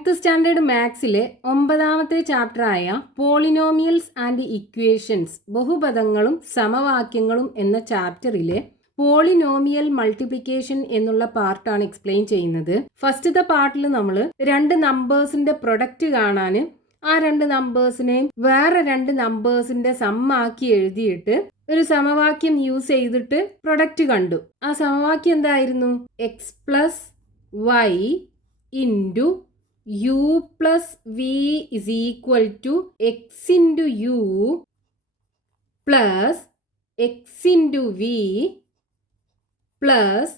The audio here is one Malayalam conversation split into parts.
10th സ്റ്റാൻഡേർഡ് മാത്സിലെ 9ാമത്തെ ചാപ്റ്ററായ പോളിനോമിയൽസ് ആൻഡ് ഇക്വേഷൻസ് ബഹുപദങ്ങളും സമവാക്യങ്ങളും എന്ന ചാപ്റ്ററിലെ പോളിനോമിയൽ മൾട്ടിപ്ലിക്കേഷൻ എന്നുള്ള പാർട്ടാണ് എക്സ്പ്ലെയിൻ ചെയ്യുന്നത്. ഫസ്റ്റത്തെ പാർട്ടിൽ നമ്മൾ രണ്ട് നമ്പേഴ്സിന്റെ പ്രൊഡക്റ്റ് കാണാൻ ആ രണ്ട് നമ്പേഴ്സിനെയും വേറെ രണ്ട് നമ്പേഴ്സിന്റെ സമ്മാക്കി എഴുതിയിട്ട് ഒരു സമവാക്യം യൂസ് ചെയ്തിട്ട് പ്രൊഡക്റ്റ് കണ്ടു. ആ സമവാക്യം എന്തായിരുന്നു? X plus Y into u plus v is equal to x into u plus x into v plus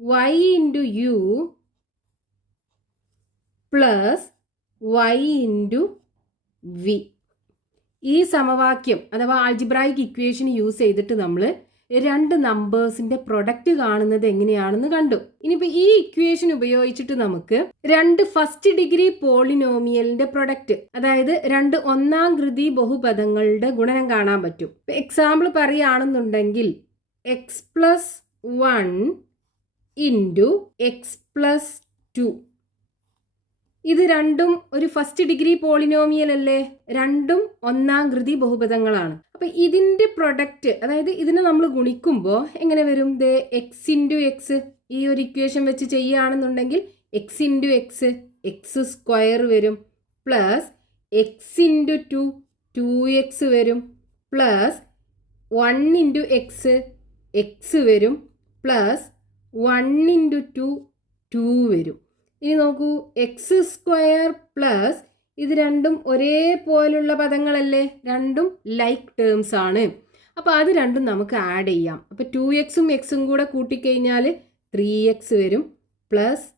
y into u plus y into v. ഈ സമവാക്യം അഥവാ ആൾജിബ്രായിക് ഇക്വേഷൻ യൂസ് ചെയ്തിട്ട് നമ്മൾ രണ്ട് നമ്പേഴ്സിന്റെ പ്രൊഡക്റ്റ് കാണുന്നത് എങ്ങനെയാണെന്ന് കണ്ടു. ഇനിയിപ്പോൾ ഈ ഇക്വേഷൻ ഉപയോഗിച്ചിട്ട് നമുക്ക് രണ്ട് ഫസ്റ്റ് ഡിഗ്രി പോളിനോമിയലിന്റെ പ്രൊഡക്റ്റ്, അതായത് രണ്ട് ഒന്നാം കൃതി ബഹുപദങ്ങളുടെ ഗുണനം കാണാൻ പറ്റും. എക്സാമ്പിൾ പറയുകയാണെന്നുണ്ടെങ്കിൽ X plus 1 into X plus 2. ഇത് രണ്ടും ഒരു ഫസ്റ്റ് ഡിഗ്രി പോളിനോമിയൽ അല്ലേ? രണ്ടും ഒന്നാം കൃതി ബഹുപദങ്ങളാണ്. അപ്പൊ ഇതിന്റെ പ്രൊഡക്റ്റ്, അതായത് ഇതിനെ നമ്മൾ ഗുണിക്കുമ്പോൾ എങ്ങനെ വരും? ദേ എക്സ് ഇൻറ്റു എക്സ്, ഈ ഒരു ഇക്വേഷൻ വെച്ച് ചെയ്യുകയാണെന്നുണ്ടെങ്കിൽ X into x, x square വരും, പ്ലസ് എക്സ് ഇൻറ്റു 2, 2x വരും, പ്ലസ് 1 ഇൻറ്റു എക്സ്, എക്സ് വരും, പ്ലസ് 1 ഇൻറ്റു 2, 2 വരും. ഇനി നോക്കൂ, എക്സ് സ്ക്വയർ പ്ലസ് ഇത് രണ്ടും ഒരേപോലുള്ള പദങ്ങളല്ലേ? രണ്ടും ലൈക്ക് ടേംസ് ആണ്. അപ്പോൾ അത് രണ്ടും നമുക്ക് ആഡ് ചെയ്യാം. അപ്പോൾ 2xും എക്സും കൂടെ കൂട്ടിക്കഴിഞ്ഞാൽ 3x വരും, പ്ലസ്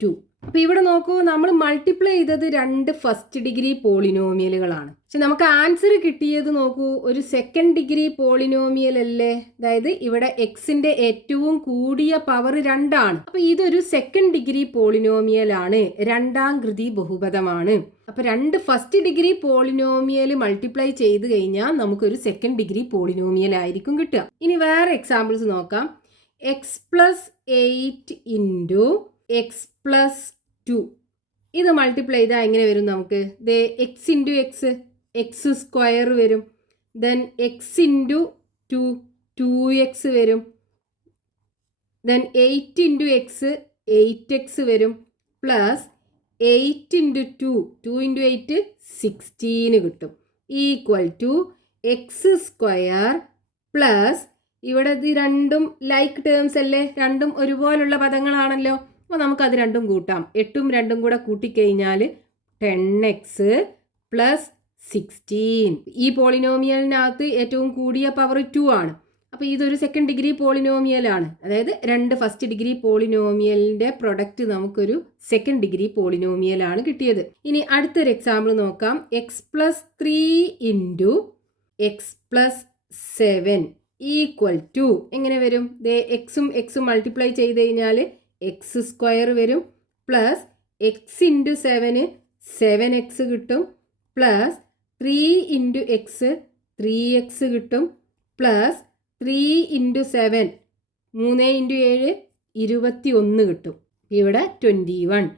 2. അപ്പോൾ ഇവിടെ നോക്കൂ, നമ്മൾ മൾട്ടിപ്ലൈ ചെയ്തത് രണ്ട് ഫസ്റ്റ് ഡിഗ്രി പോളിനോമിയലുകളാണ്. പക്ഷെ നമുക്ക് ആൻസർ കിട്ടിയത് നോക്കൂ, ഒരു സെക്കൻഡ് ഡിഗ്രി പോളിനോമിയൽ അല്ലേ? അതായത് ഇവിടെ എക്സിന്റെ ഏറ്റവും കൂടിയ പവർ 2 ആണ്. അപ്പോൾ ഇതൊരു സെക്കൻഡ് ഡിഗ്രി പോളിനോമിയൽ ആണ്, രണ്ടാം കൃതി ബഹുപദമാണ്. അപ്പോൾ രണ്ട് ഫസ്റ്റ് ഡിഗ്രി പോളിനോമിയൽ മൾട്ടിപ്ലൈ ചെയ്ത് കഴിഞ്ഞാൽ നമുക്കൊരു സെക്കൻഡ് ഡിഗ്രി പോളിനോമിയൽ ആയിരിക്കും കിട്ടുക. ഇനി വേറെ എക്സാമ്പിൾസ് നോക്കാം. X plus 8 into X plus 2. ഇത് മൾട്ടിപ്ലൈ ചെയ്താൽ എങ്ങനെ വരും നമുക്ക്? ദേ x into x, x square വരും, ദെൻ എക്സ് ഇൻറ്റു 2, 2x വരും, ദെൻ 8 ഇൻറ്റു എക്സ്, 8x വരും, പ്ലസ് 8 ഇൻറ്റു 2, 2 ഇൻറ്റു 8, 16 കിട്ടും, equal to X square plus ഇവിടെ ഇത് രണ്ടും ലൈക്ക് ടേംസ് അല്ലേ? രണ്ടും ഒരുപോലുള്ള പദങ്ങളാണല്ലോ. അപ്പോൾ നമുക്കത് രണ്ടും കൂട്ടാം. 8ഉം 2ഉം കൂടെ കൂട്ടിക്കഴിഞ്ഞാൽ 10x പ്ലസ് 16. ഈ പോളിനോമിയലിനകത്ത് ഏറ്റവും കൂടിയ പവർ 2 ആണ്. അപ്പോൾ ഇതൊരു സെക്കൻഡ് ഡിഗ്രി പോളിനോമിയലാണ്. അതായത് രണ്ട് ഫസ്റ്റ് ഡിഗ്രി പോളിനോമിയലിൻ്റെ പ്രൊഡക്റ്റ് നമുക്കൊരു സെക്കൻഡ് ഡിഗ്രി പോളിനോമിയലാണ് കിട്ടിയത്. ഇനി അടുത്തൊരു എക്സാമ്പിൾ നോക്കാം. X plus 3 into X plus 7 equal to എങ്ങനെ വരും? ദേ എക്സും എക്സും മൾട്ടിപ്ലൈ ചെയ്ത് കഴിഞ്ഞാൽ എക്സ് സ്ക്വയർ വരും, പ്ലസ് എക്സ് ഇൻറ്റു 7, 7x കിട്ടും, പ്ലസ് 3 ഇൻറ്റു എക്സ്, 3x കിട്ടും, പ്ലസ് 3 ഇൻറ്റു 7, 3 ഇൻറ്റു 7, 21 കിട്ടും. ഇവിടെ 21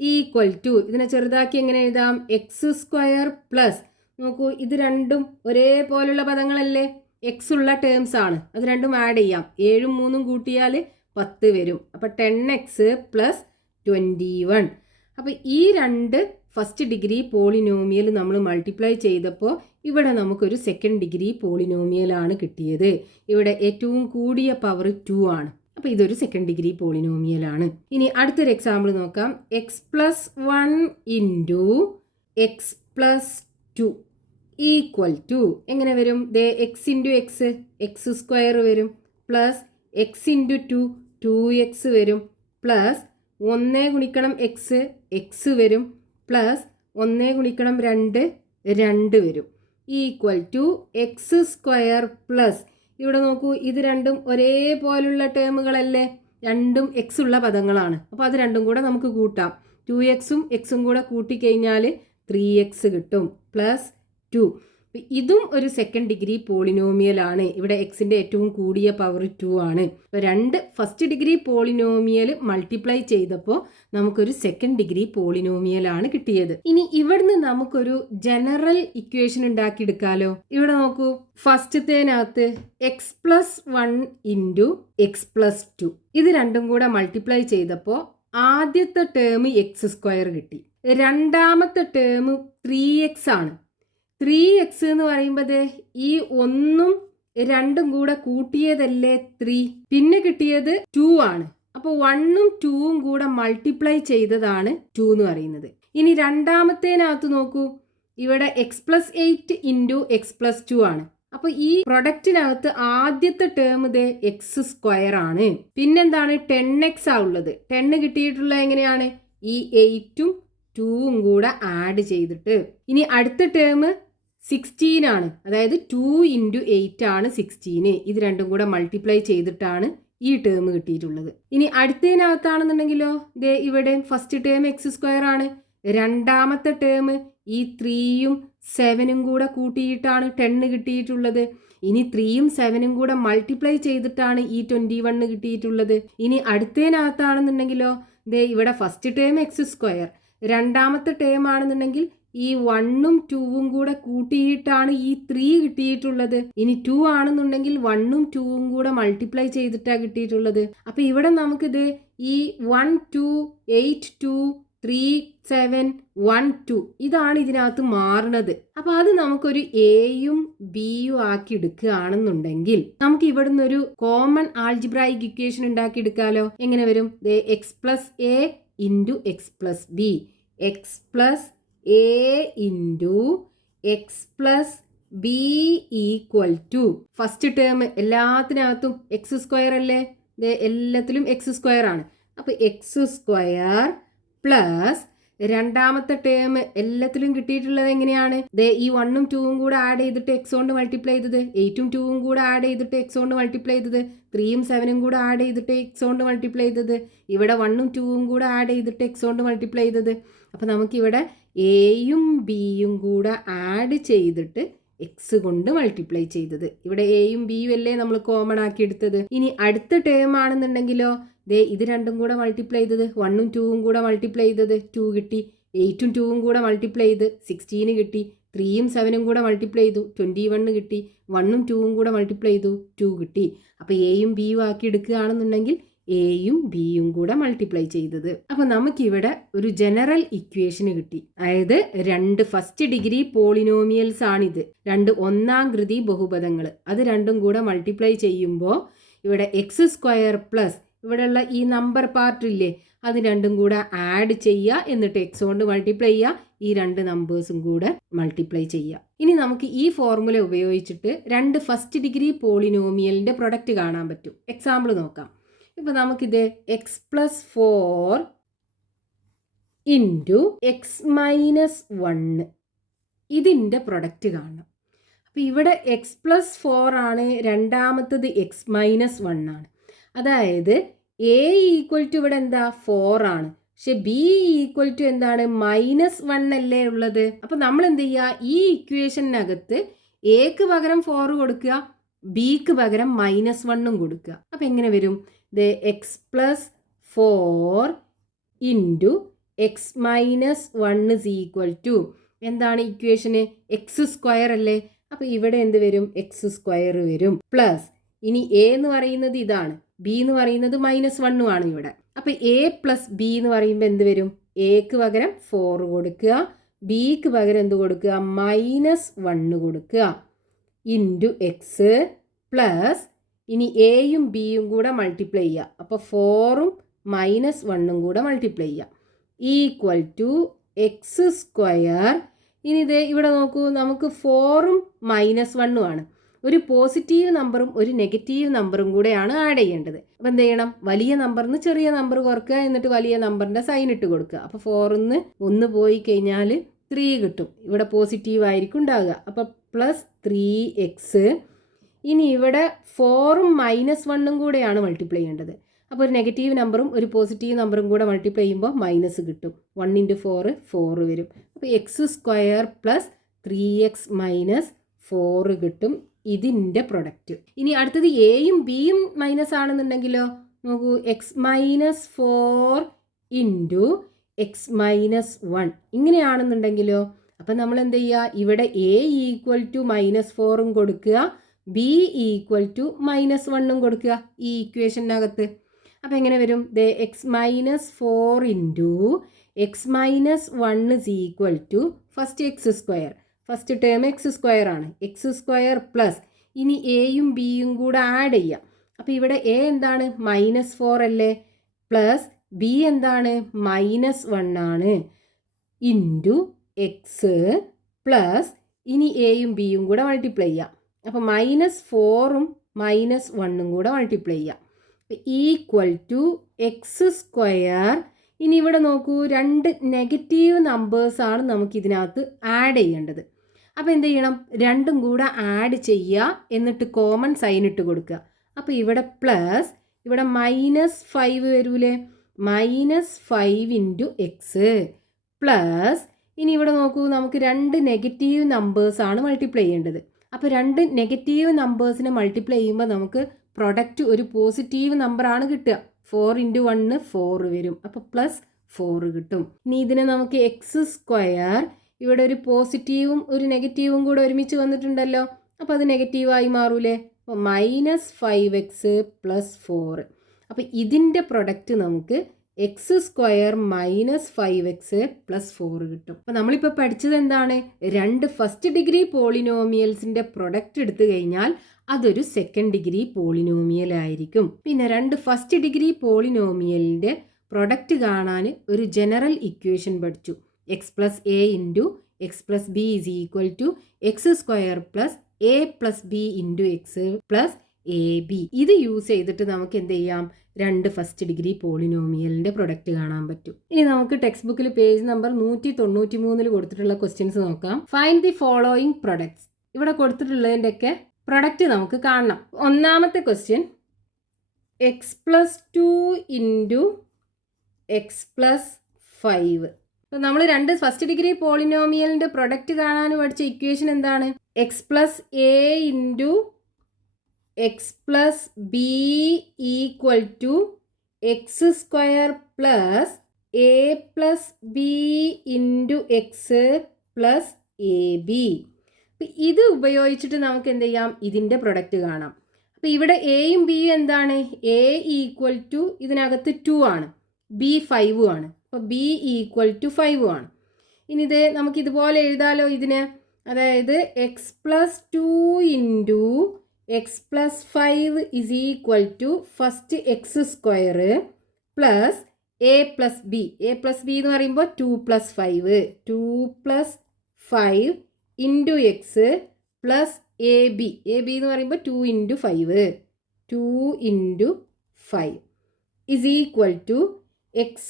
ഈക്വൽ ടു, ഇതിനെ ചെറുതാക്കി എങ്ങനെ എഴുതാം? എക്സ് സ്ക്വയർ പ്ലസ്, നോക്കൂ ഇത് രണ്ടും ഒരേപോലുള്ള പദങ്ങളല്ലേ? എക്സ് ഉള്ള ടേംസ് ആണ്, അത് രണ്ടും ആഡ് ചെയ്യാം. 7ഉം 3ഉം കൂട്ടിയാൽ 10 വരും. അപ്പോൾ 10x പ്ലസ് 21. അപ്പോൾ ഈ രണ്ട് ഫസ്റ്റ് ഡിഗ്രി പോളിനോമിയൽ നമ്മൾ മൾട്ടിപ്ലൈ ചെയ്തപ്പോൾ ഇവിടെ നമുക്കൊരു സെക്കൻഡ് ഡിഗ്രി പോളിനോമിയലാണ് കിട്ടിയത്. ഇവിടെ ഏറ്റവും കൂടിയ പവർ 2 ആണ്. അപ്പോൾ ഇതൊരു സെക്കൻഡ് ഡിഗ്രി പോളിനോമിയലാണ്. ഇനി അടുത്തൊരു എക്സാമ്പിൾ നോക്കാം. X plus 1 into X plus 2 equal to എങ്ങനെ വരും? ദേ x into x, x square വരും, പ്ലസ് എക്സ് ഇൻറ്റു 2, 2x വരും, പ്ലസ് 1 ഗുണിക്കണം എക്സ്, എക്സ് വരും, പ്ലസ് 1 ഗുണിക്കണം 2, 2 വരും, equal to X square plus ഇവിടെ നോക്കൂ, ഇത് രണ്ടും ഒരേപോലുള്ള ടേമുകളല്ലേ? രണ്ടും എക്സ് ഉള്ള പദങ്ങളാണ്. അപ്പോൾ അത് രണ്ടും കൂടെ നമുക്ക് കൂട്ടാം. 2xും എക്സും കൂടെ കൂട്ടിക്കഴിഞ്ഞാൽ 3x കിട്ടും, പ്ലസ് 2. ഇതും ഒരു സെക്കൻഡ് ഡിഗ്രി പോളിനോമിയൽ ആണ്. ഇവിടെ എക്സിന്റെ ഏറ്റവും കൂടിയ പവർ 2 ആണ്. അപ്പോൾ രണ്ട് ഫസ്റ്റ് ഡിഗ്രി പോളിനോമിയൽ മൾട്ടിപ്ലൈ ചെയ്തപ്പോൾ നമുക്കൊരു സെക്കൻഡ് ഡിഗ്രി പോളിനോമിയൽ ആണ് കിട്ടിയത്. ഇനി ഇവിടുന്ന് നമുക്കൊരു ജനറൽ ഇക്വേഷൻ ഉണ്ടാക്കിയെടുക്കാലോ. ഇവിടെ നോക്കൂ, ഫസ്റ്റത്തേനകത്ത് x plus 1 into X plus 2 ഇത് രണ്ടും കൂടെ മൾട്ടിപ്ലൈ ചെയ്തപ്പോൾ ആദ്യത്തെ ടേം എക്സ് സ്ക്വയർ കിട്ടി. രണ്ടാമത്തെ ടേം 3x ആണ്. 3x എന്ന് പറയുമ്പോൾ ഈ 1ഉം 2ഉം കൂടെ കൂട്ടിയതല്ലേ 3, പിന്നെ കിട്ടിയത് 2 ആണ്. അപ്പോൾ 1ഉം 2ഉം കൂടെ മൾട്ടിപ്ലൈ ചെയ്തതാണ് 2 എന്ന് പറയുന്നത്. ഇനി രണ്ടാമത്തേനകത്ത് നോക്കൂ, ഇവിടെ X plus 8 into X plus 2 ആണ്. അപ്പോൾ ഈ പ്രൊഡക്റ്റിനകത്ത് ആദ്യത്തെ ടേം ഇത് എക്സ് സ്ക്വയർ ആണ്. പിന്നെന്താണ് 10x ആ ഉള്ളത്. 10 കിട്ടിയിട്ടുള്ള എങ്ങനെയാണ്, ഈ 8ഉം 2ഉം കൂടെ ആഡ് ചെയ്തിട്ട്. ഇനി അടുത്ത ടേം 16 ആണ്, അതായത് 2 ഇൻറ്റു 8 ആണ് 16. ഇത് രണ്ടും കൂടെ മൾട്ടിപ്ലൈ ചെയ്തിട്ടാണ് ഈ ടേം കിട്ടിയിട്ടുള്ളത്. ഇനി അടുത്തതിനകത്താണെന്നുണ്ടെങ്കിലോ, ദേ ഇവിടെ ഫസ്റ്റ് ടേം എക്സ് സ്ക്വയർ ആണ്. രണ്ടാമത്തെ ടേം ഈ 3ഉം 7ഉം കൂടെ കൂട്ടിയിട്ടാണ് 10 കിട്ടിയിട്ടുള്ളത്. ഇനി 3ഉം 7ഉം കൂടെ മൾട്ടിപ്ലൈ ചെയ്തിട്ടാണ് ഈ 21 കിട്ടിയിട്ടുള്ളത്. ഇനി അടുത്തതിനകത്താണെന്നുണ്ടെങ്കിലോ, ദേ ഇവിടെ ഫസ്റ്റ് ടേം എക്സ് സ്ക്വയർ, രണ്ടാമത്തെ ടേം ആണെന്നുണ്ടെങ്കിൽ ഈ 1ഉം 2ഉം കൂടെ കൂട്ടിയിട്ടാണ് ഈ 3 കിട്ടിയിട്ടുള്ളത്. ഇനി 2 ആണെന്നുണ്ടെങ്കിൽ 1ഉം 2ഉം കൂടെ മൾട്ടിപ്ലൈ ചെയ്തിട്ടാണ് കിട്ടിയിട്ടുള്ളത്. അപ്പോൾ ഇവിടെ നമുക്കിത് ഈ 1 2 8 2 3 7 1 2 ഇതാണ് ഇതിനകത്ത് മാറുന്നത്. അപ്പോൾ അത് നമുക്കൊരു എയും ബിയും ആക്കി എടുക്കുകയാണെന്നുണ്ടെങ്കിൽ നമുക്ക് ഇവിടുന്ന് ഒരു കോമൺ ആൾജിബ്രായിക് ഇക്വേഷൻ ഉണ്ടാക്കി എടുക്കാലോ. എങ്ങനെ വരും, X plus a into X plus b, x plus a into X plus b equal to first term എല്ലാത്തിനകത്തും എക്സ് സ്ക്വയർ അല്ലേ, എല്ലാത്തിലും എക്സ് സ്ക്വയർ ആണ്. അപ്പോൾ എക്സ് സ്ക്വയർ പ്ലസ് രണ്ടാമത്തെ ടേം എല്ലാത്തിലും കിട്ടിയിട്ടുള്ളത് എങ്ങനെയാണ്, ഈ 1ഉം 2ഉം കൂടെ ആഡ് ചെയ്തിട്ട് എക്സ് കൊണ്ട് മൾട്ടിപ്ലൈ ചെയ്തത്, 8ഉം 2ഉം കൂടെ ആഡ് ചെയ്തിട്ട് എക്സ് കൊണ്ട് മൾട്ടിപ്ലൈ ചെയ്തത്, 3ഉം 7ഉം കൂടെ ആഡ് ചെയ്തിട്ട് എക്സ് കൊണ്ട് മൾട്ടിപ്ലൈ ചെയ്തത്, ഇവിടെ 1ഉം 2ഉം കൂടെ ആഡ് ചെയ്തിട്ട് എക്സ് കൊണ്ട് മൾട്ടിപ്ലൈ ചെയ്തത്. അപ്പോൾ നമുക്കിവിടെ എയും ബിയും കൂടെ ആഡ് ചെയ്തിട്ട് എക്സ് കൊണ്ട് മൾട്ടിപ്ലൈ ചെയ്തത്. ഇവിടെ എയും ബിയും അല്ലേ നമ്മൾ കോമൺ ആക്കി എടുത്തത്. ഇനി അടുത്ത ടേം ആണെന്നുണ്ടെങ്കിലോ, ഇത് രണ്ടും കൂടെ മൾട്ടിപ്ലൈ ചെയ്തത്, 1ഉം 2ഉം കൂടെ മൾട്ടിപ്ലൈ ചെയ്തത് 2 കിട്ടി, 8ഉം 2ഉം കൂടെ മൾട്ടിപ്ലൈ ചെയ്ത് 16 കിട്ടി, 3ഉം 7ഉം കൂടെ മൾട്ടിപ്ലൈ ചെയ്തു 21 കിട്ടി, 1ഉം 2ഉം കൂടെ മൾട്ടിപ്ലൈ ചെയ്തു 2 കിട്ടി. അപ്പോൾ എയും ബിയും ആക്കി എടുക്കുകയാണെന്നുണ്ടെങ്കിൽ എയും ബിയും കൂടെ മൾട്ടിപ്ലൈ ചെയ്തത്. അപ്പോൾ നമുക്കിവിടെ ഒരു ജനറൽ ഇക്വേഷന് കിട്ടി. അതായത് രണ്ട് ഫസ്റ്റ് ഡിഗ്രി പോളിനോമിയൽസ് ആണിത്, രണ്ട് ഒന്നാം കൃതി ബഹുപദങ്ങൾ. അത് രണ്ടും കൂടെ മൾട്ടിപ്ലൈ ചെയ്യുമ്പോൾ ഇവിടെ എക്സ് സ്ക്വയർ പ്ലസ് ഇവിടെയുള്ള ഈ നമ്പർ പാർട്ടില്ലേ, അത് രണ്ടും കൂടെ ആഡ് ചെയ്യുക, എന്നിട്ട് എക്സ് കൊണ്ട് മൾട്ടിപ്ലൈ ചെയ്യുക, ഈ രണ്ട് നമ്പേഴ്സും കൂടെ മൾട്ടിപ്ലൈ ചെയ്യുക. ഇനി നമുക്ക് ഈ ഫോർമുല ഉപയോഗിച്ചിട്ട് രണ്ട് ഫസ്റ്റ് ഡിഗ്രി പോളിനോമിയലിൻ്റെ പ്രൊഡക്റ്റ് കാണാൻ പറ്റും. എക്സാമ്പിൾ നോക്കാം. ഇപ്പോൾ നമുക്കിത് X plus 4 into X minus 1 ഇതിൻ്റെ പ്രൊഡക്റ്റ് കാണണം. അപ്പോൾ ഇവിടെ എക്സ് പ്ലസ് 4 ആണ്, രണ്ടാമത്തത് എക്സ് മൈനസ് 1 ആണ്. അതായത് എ ഈക്വൽ ടു ഇവിടെ എന്താ 4 ആണ്, പക്ഷെ ബി ഈക്വൽ ടു എന്താണ് -1 അല്ലേ ഉള്ളത്. അപ്പോൾ നമ്മൾ എന്ത് ചെയ്യുക, ഈ ഇക്വേഷനകത്ത് എക്ക് പകരം 4 കൊടുക്കുക, ബിക്ക് പകരം -1 കൊടുക്കുക. അപ്പോൾ എങ്ങനെ വരും, X plus 4 into X minus 1 is equal to എന്താണ് ഇക്വേഷന്, എക്സ് സ്ക്വയർ അല്ലേ. അപ്പോൾ ഇവിടെ എന്ത് വരും, എക്സ് സ്ക്വയർ വരും പ്ലസ്, ഇനി എ എന്ന് പറയുന്നത് ഇതാണ്, ബി എന്ന് പറയുന്നത് -1 ആണ് ഇവിടെ. അപ്പോൾ എ പ്ലസ് ബി എന്ന് പറയുമ്പോൾ എന്ത് വരും, എക്ക് പകരം 4 കൊടുക്കുക, ബിക്ക് പകരം എന്ത് കൊടുക്കുക, -1 കൊടുക്കുക, ഇൻറ്റു എക്സ് പ്ലസ്, ഇനി എയും ബിയും കൂടെ മൾട്ടിപ്ലൈ ചെയ്യുക. അപ്പോൾ 4ഉം -1ഉം കൂടെ മൾട്ടിപ്ലൈ ചെയ്യുക, ഈക്വൽ ടു എക്സ് സ്ക്വയർ. ഇനി ഇത് ഇവിടെ നോക്കൂ, നമുക്ക് 4ഉം -1ഉം ആണ്. ഒരു പോസിറ്റീവ് നമ്പറും ഒരു നെഗറ്റീവ് നമ്പറും കൂടെയാണ് ആഡ് ചെയ്യേണ്ടത്. അപ്പോൾ എന്ത് ചെയ്യണം, വലിയ നമ്പറിന് ചെറിയ നമ്പർ കുറക്കുക, എന്നിട്ട് വലിയ നമ്പറിൻ്റെ സൈൻ ഇട്ട് കൊടുക്കുക. അപ്പോൾ 4ന്ന് 1 പോയി കഴിഞ്ഞാൽ 3 കിട്ടും, ഇവിടെ പോസിറ്റീവ് ആയിരിക്കും ഉണ്ടാവുക. അപ്പോൾ പ്ലസ് 3x. ഇനി ഇവിടെ 4ഉം -1ഉം കൂടെയാണ് മൾട്ടിപ്ലൈ ചെയ്യേണ്ടത്. അപ്പോൾ ഒരു നെഗറ്റീവ് നമ്പറും ഒരു പോസിറ്റീവ് നമ്പറും കൂടെ മൾട്ടിപ്ലൈ ചെയ്യുമ്പോൾ മൈനസ് കിട്ടും. 1 × 4 4 വരും. അപ്പോൾ എക്സ് സ്ക്വയർ പ്ലസ് 3x - 4 കിട്ടും ഇതിൻ്റെ പ്രൊഡക്റ്റ്. ഇനി അടുത്തത് എയും ബിയും മൈനസ് ആണെന്നുണ്ടെങ്കിലോ നോക്കൂ, x-4 ഇൻറ്റു x-1 ഇങ്ങനെയാണെന്നുണ്ടെങ്കിലോ അപ്പം നമ്മൾ എന്ത് ചെയ്യുക, ഇവിടെ എ ഈക്വൽ ടു -4 കൊടുക്കുക, ബി ഈക്വൽ ടു -1 കൊടുക്കുക ഈ ഇക്വേഷനകത്ത്. അപ്പം എങ്ങനെ വരും? x-4 into x-1 is equal to first x², first term x² ആണ്, x² പ്ലസ് ഇനി എയും ബിയും കൂടെ ആഡ് ചെയ്യാം. അപ്പോൾ ഇവിടെ എ എന്താണ്? -4 അല്ലേ, പ്ലസ് ബി എന്താണ്? -1 ആണ്, ഇൻറ്റു എക്സ് പ്ലസ് ഇനി എയും ബിയും കൂടെ മൾട്ടിപ്ലൈ ചെയ്യാം. അപ്പോൾ -4ഉം -1ഉം കൂടെ മൾട്ടിപ്ലൈ ചെയ്യാം, ഈക്വൽ ടു x². ഇനി ഇവിടെ നോക്കൂ, രണ്ട് നെഗറ്റീവ് നമ്പേഴ്സാണ് നമുക്ക് ഇതിനകത്ത് ആഡ് ചെയ്യേണ്ടത്. അപ്പോൾ എന്ത് ചെയ്യണം? രണ്ടും കൂടെ ആഡ് ചെയ്യുക, എന്നിട്ട് കോമൺ സൈൻ ഇട്ട് കൊടുക്കുക. അപ്പോൾ ഇവിടെ പ്ലസ്, ഇവിടെ -5 വരൂലേ, -5 ഇൻറ്റു എക്സ് പ്ലസ് ഇനി ഇവിടെ നോക്കൂ, നമുക്ക് രണ്ട് നെഗറ്റീവ് നമ്പേഴ്സാണ് മൾട്ടിപ്ലൈ ചെയ്യേണ്ടത്. അപ്പോൾ രണ്ട് നെഗറ്റീവ് നമ്പേഴ്സിനെ മൾട്ടിപ്ലൈ ചെയ്യുമ്പോൾ നമുക്ക് പ്രൊഡക്റ്റ് ഒരു പോസിറ്റീവ് നമ്പറാണ് കിട്ടുക. 4 ഇൻറ്റു 1 4 വരും, അപ്പോൾ +4 കിട്ടും. ഇനി ഇതിനെ നമുക്ക് x², ഇവിടെ ഒരു പോസിറ്റീവും ഒരു നെഗറ്റീവും കൂടെ ഒരുമിച്ച് വന്നിട്ടുണ്ടല്ലോ, അപ്പോൾ അത് നെഗറ്റീവായി മാറൂലേ, അപ്പോൾ -5x + 4. അപ്പോൾ ഇതിൻ്റെ പ്രൊഡക്റ്റ് നമുക്ക് x² - 5x + 4 കിട്ടും. അപ്പോൾ നമ്മളിപ്പോൾ പഠിച്ചത് എന്താണ്? രണ്ട് ഫസ്റ്റ് ഡിഗ്രി പോളിനോമിയൽസിൻ്റെ പ്രൊഡക്റ്റ് എടുത്തു കഴിഞ്ഞാൽ അതൊരു സെക്കൻഡ് ഡിഗ്രി പോളിനോമിയൽ ആയിരിക്കും. പിന്നെ രണ്ട് ഫസ്റ്റ് ഡിഗ്രി പോളിനോമിയലിൻ്റെ പ്രൊഡക്റ്റ് കാണാൻ ഒരു ജനറൽ ഇക്വേഷൻ പഠിച്ചു. x + a into x + b is equal to x² + a + b into x + ab. ഇത് യൂസ് ചെയ്തിട്ട് നമുക്ക് എന്ത് ചെയ്യാം? രണ്ട് ഫസ്റ്റ് ഡിഗ്രി പോളിനോമിയലിൻ്റെ പ്രൊഡക്റ്റ് കാണാൻ പറ്റും. ഇനി നമുക്ക് ടെക്സ്റ്റ് ബുക്കിൽ പേജ് നമ്പർ 193 കൊടുത്തിട്ടുള്ള ക്വസ്റ്റ്യൻസ് നോക്കാം. Find the following products. ഇവിടെ കൊടുത്തിട്ടുള്ളതിൻ്റെയൊക്കെ പ്രൊഡക്റ്റ് നമുക്ക് കാണണം. ഒന്നാമത്തെ ക്വസ്റ്റ്യൻ, x + 2 ഇൻറ്റു x + 5. അപ്പോൾ നമ്മൾ രണ്ട് ഫസ്റ്റ് ഡിഗ്രി പോളിനോമിയലിൻ്റെ പ്രൊഡക്റ്റ് കാണാൻ പഠിച്ച ഇക്വേഷൻ എന്താണ്? x + a into x + b equal to x² + a + b into x + ab. അപ്പം ഇത് ഉപയോഗിച്ചിട്ട് നമുക്ക് എന്ത് ചെയ്യാം? ഇതിൻ്റെ പ്രൊഡക്റ്റ് കാണാം. അപ്പോൾ ഇവിടെ എയും ബിയും എന്താണ്? a ഈക്വൽ ടു ഇതിനകത്ത് 2 ആണ്, b 5 ആണ്, അപ്പോൾ b ഈക്വൽ ടു 5 ആണ്. ഇനി ഇത് നമുക്കിതുപോലെ എഴുതാലോ ഇതിന്, അതായത് x + 2 into x + 5 is equal to first x² plus a + b. a + b എന്ന് പറയുമ്പോൾ 2 + 5, 2 + 5 into X plus a b. A b എന്ന് പറയുമ്പോൾ 2 into 5, 2 into 5 is equal to x²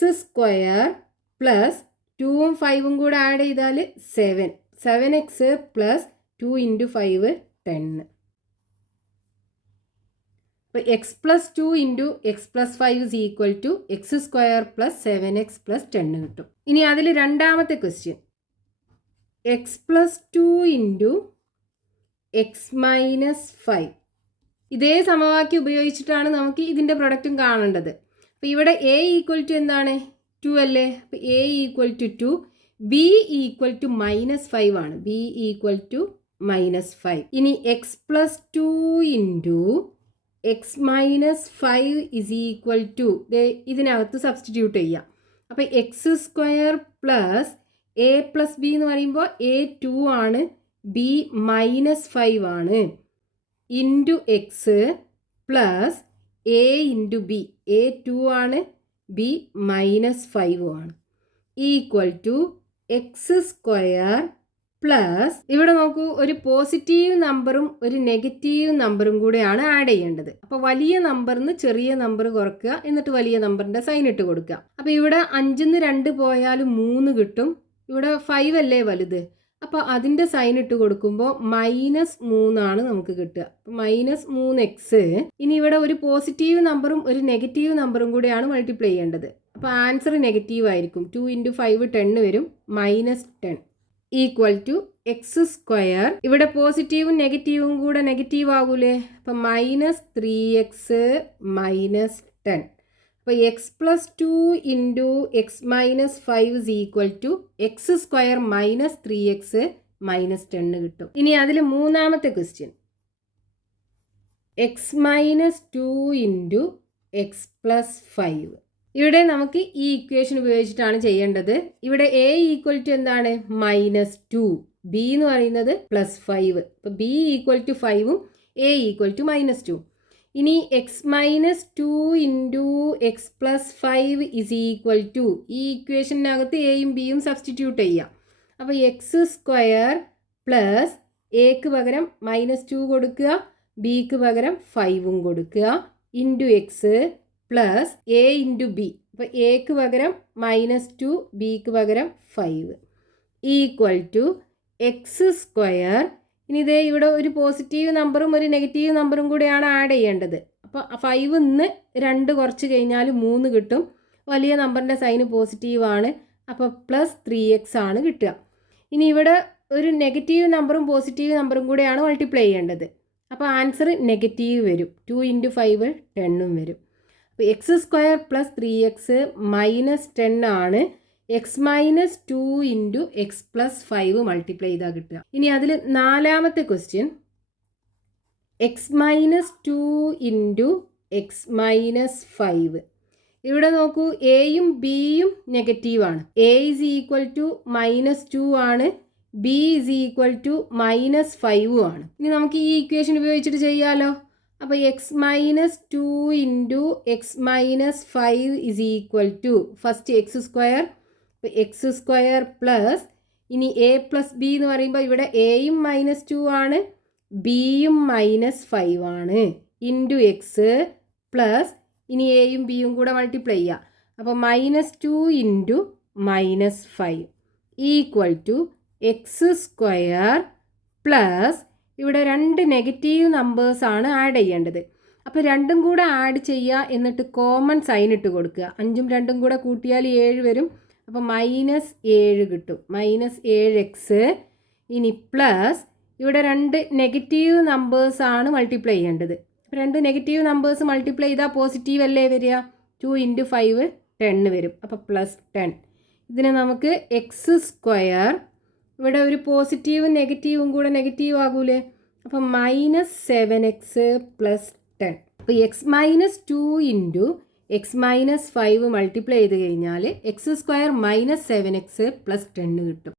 plus 2ഉം 5ഉം കൂടെ ആഡ് ചെയ്താൽ 7, 7x പ്ലസ് 2 ഇൻറ്റു 5 10. അപ്പോൾ x + 2 into x + 5 is equal to x² plus 7x plus 10 കിട്ടും. ഇനി അതിൽ രണ്ടാമത്തെ ക്വസ്റ്റ്യൻ, x + 2 ഇൻറ്റു x - 5. ഇതേ സമവാക്യം ഉപയോഗിച്ചിട്ടാണ് നമുക്ക് ഇതിൻ്റെ പ്രൊഡക്റ്റും കാണേണ്ടത്. അപ്പോൾ ഇവിടെ a ഈക്വൽ ടു എന്താണ്? 2 അല്ലേ, അപ്പോൾ a equal to 2, b equal to -5 ആണ്, b ഈക്വൽ ടു -5. ഇനി x + 2 into x - 5 is equal to, ഇതിനകത്ത് സബ്സ്റ്റിറ്റ്യൂട്ട് ചെയ്യാം. അപ്പോൾ x² പ്ലസ് a + b എന്ന് പറയുമ്പോൾ a 2 ആണ്, b -5 ആണ്, into X plus a into b, a 2 ആണ്, b -5 ആണ്, ഈക്വൽ ടു x² പ്ലസ് ഇവിടെ നോക്കൂ, ഒരു പോസിറ്റീവ് നമ്പറും ഒരു നെഗറ്റീവ് നമ്പറും കൂടെയാണ് ആഡ് ചെയ്യേണ്ടത്. അപ്പോൾ വലിയ നമ്പറിന് ചെറിയ നമ്പർ കുറയ്ക്കുക, എന്നിട്ട് വലിയ നമ്പറിൻ്റെ സൈൻ ഇട്ട് കൊടുക്കുക. അപ്പോൾ ഇവിടെ 5ന്ന് 2 പോയാൽ 3 കിട്ടും, ഇവിടെ 5 അല്ലേ വലുത്, അപ്പോൾ അതിൻ്റെ സൈൻ ഇട്ട് കൊടുക്കുമ്പോൾ -3 ആണ് നമുക്ക് കിട്ടുക. അപ്പോൾ -3x. ഇനി ഇവിടെ ഒരു പോസിറ്റീവ് നമ്പറും ഒരു നെഗറ്റീവ് നമ്പറും കൂടെയാണ് മൾട്ടിപ്ലൈ ചെയ്യേണ്ടത്. അപ്പോൾ ആൻസർ നെഗറ്റീവ് ആയിരിക്കും. 2 ഇൻറ്റു 5 10 വരും, -10. ഈക്വൽ ടു എക്സ് സ്ക്വയർ, ഇവിടെ പോസിറ്റീവും നെഗറ്റീവും കൂടെ നെഗറ്റീവ് ആകൂലേ, അപ്പം -3x മൈനസ് 10. അപ്പോൾ X plus 2 into X minus 5 is equal to X square -3x minus 10 കിട്ടും. ഇനി അതിൽ മൂന്നാമത്തെ question, X minus 2 into X plus 5. ഇവിടെ നമുക്ക് ഈ ഇക്വേഷൻ ഉപയോഗിച്ചിട്ടാണ് ചെയ്യേണ്ടത്. ഇവിടെ എ ഈക്വൽ ടു എന്താണ്, -2, ബി എന്ന് പറയുന്നത് +5. അപ്പോൾ ബി ഈക്വൽ ടു 5ഉം എ ഈക്വൽ ടു -2. ഇനി x minus 2 into X plus 5 is equal to, ഈ ഇക്വേഷനകത്ത് എയും ബിയും സബ്സ്റ്റിറ്റ്യൂട്ട് ചെയ്യാം. അപ്പോൾ എക്സ് സ്ക്വയർ പ്ലസ് എക്ക് പകരം -2 കൊടുക്കുക, ബിക്ക് പകരം 5ഉം കൊടുക്കുക, into X plus a into B, അപ്പോൾ എക്ക് പകരം -2, ബിക്ക് പകരം 5 ഈക്വൽ ടു എക്സ് സ്ക്വയർ. ഇനി ഇതേ ഇവിടെ ഒരു പോസിറ്റീവ് നമ്പറും ഒരു നെഗറ്റീവ് നമ്പറും കൂടെയാണ് ആഡ് ചെയ്യേണ്ടത്. അപ്പോൾ 5 നിന്ന് 2 കുറച്ച് കഴിഞ്ഞാൽ 3 കിട്ടും. വലിയ നമ്പറിൻ്റെ സൈന് പോസിറ്റീവാണ്, അപ്പോൾ +3x ആണ് കിട്ടുക. ഇനി ഇവിടെ ഒരു നെഗറ്റീവ് നമ്പറും പോസിറ്റീവ് നമ്പറും കൂടെയാണ് മൾട്ടിപ്ലൈ ചെയ്യേണ്ടത്. അപ്പോൾ ആൻസർ നെഗറ്റീവ് വരും. 2 × 5 10ഉം വരും. അപ്പോൾ X square plus 3x minus 10 ആണ് X minus 2 into X plus 5 multiply ചെയ്താൽ കിട്ടുക. ഇനി അതിൽ നാലാമത്തെ question, X minus 2 into X minus 5. ഇവിടെ നോക്കൂ, എയും ബിയും നെഗറ്റീവാണ്. എ ഇസ് ഈക്വൽ ടു -2 ആണ്, ബി ഇസ് ഈക്വൽ ടു -5 ആണ്. ഇനി നമുക്ക് ഈ ഇക്വേഷൻ ഉപയോഗിച്ചിട്ട് ചെയ്യാമല്ലോ. അപ്പോൾ X minus 2 into X minus 5 is equal to, first X square, അപ്പോൾ എക്സ് സ്ക്വയർ പ്ലസ്, ഇനി എ പ്ലസ് ബി എന്ന് പറയുമ്പോൾ ഇവിടെ എയും -2 ആണ്, ബിയും -5 ആണ്, ഇൻറ്റു എക്സ് പ്ലസ്, ഇനി എയും ബിയും കൂടെ മൾട്ടിപ്ലൈ ചെയ്യുക. അപ്പോൾ -2 into -5 equal to X square plus, ഇവിടെ 2 നെഗറ്റീവ് നമ്പേഴ്സാണ് ആഡ് ചെയ്യേണ്ടത്. അപ്പോൾ രണ്ടും കൂടെ ആഡ് ചെയ്യുക, എന്നിട്ട് കോമൺ സൈൻ ഇട്ട് കൊടുക്കുക. 5ഉം 2ഉം കൂടെ കൂട്ടിയാൽ 7 വരും. അപ്പോൾ -7 കിട്ടും, -7x. ഇനി പ്ലസ്, ഇവിടെ 2 നെഗറ്റീവ് നമ്പേഴ്സാണ് മൾട്ടിപ്ലൈ ചെയ്യേണ്ടത്. 2 നെഗറ്റീവ് നമ്പേഴ്സ് മൾട്ടിപ്ലൈ ചെയ്താൽ പോസിറ്റീവ് അല്ലേ വരിക, 2 × 5 10 വരും. അപ്പോൾ +10. ഇതിനെ നമുക്ക് എക്സ് സ്ക്വയർ, ഇവിടെ ഒരു പോസിറ്റീവും നെഗറ്റീവും കൂടെ നെഗറ്റീവ് ആകൂലേ, അപ്പം -7x + 10. അപ്പോൾ X minus 2 into X minus 5 multiply ചെയ്ത് കഴിഞ്ഞാൽ എക്സ് സ്ക്വയർ -7x + 10 കിട്ടും.